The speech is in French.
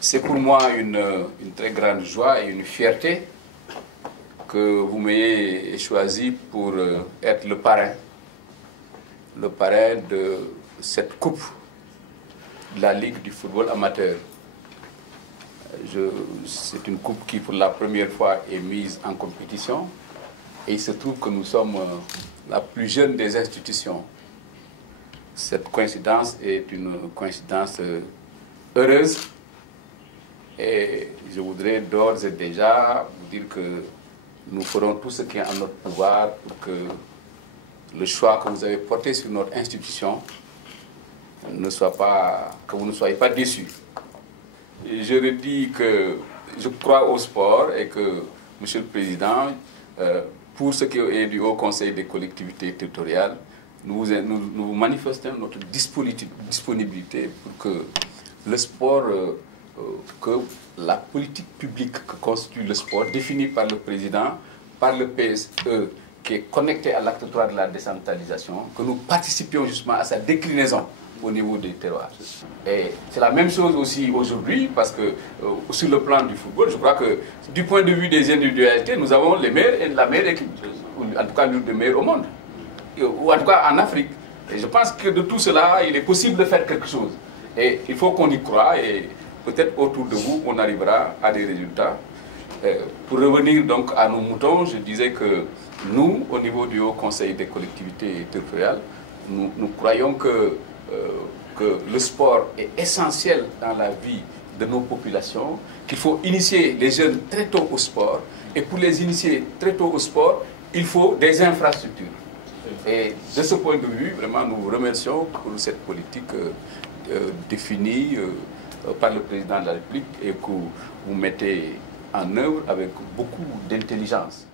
C'est pour moi une très grande joie et une fierté que vous m'ayez choisi pour être le parrain de cette coupe de la Ligue du football amateur. C'est une coupe qui, pour la première fois, est mise en compétition. Et il se trouve que nous sommes la plus jeune des institutions. Cette coïncidence est une coïncidence heureuse. Et je voudrais d'ores et déjà vous dire que nous ferons tout ce qui est en notre pouvoir pour que le choix que vous avez porté sur notre institution que vous ne soyez pas déçus. Et je redis que je crois au sport et que, Monsieur le Président, pour ce qui est du Haut Conseil des collectivités territoriales, nous manifestons notre disponibilité pour que le sport, que la politique publique que constitue le sport, définie par le Président, par le PSE, qui est connecté à l'acte 3 de la décentralisation, que nous participions justement à sa déclinaison au niveau des terroirs. Et c'est la même chose aussi aujourd'hui, parce que sur le plan du football, je crois que du point de vue des individualités, nous avons les meilleurs et la meilleure équipe, en tout cas l'une des meilleures au monde, ou en tout cas en Afrique. Et je pense que de tout cela, il est possible de faire quelque chose. Et il faut qu'on y croie, et peut-être autour de vous, on arrivera à des résultats. Pour revenir donc à nos moutons, je disais que nous, au niveau du Haut Conseil des collectivités territoriales, nous croyons que le sport est essentiel dans la vie de nos populations, qu'il faut initier les jeunes très tôt au sport, et pour les initier très tôt au sport, il faut des infrastructures. Et de ce point de vue, vraiment, nous vous remercions pour cette politique définie par le Président de la République et que vous mettez en œuvre avec beaucoup d'intelligence.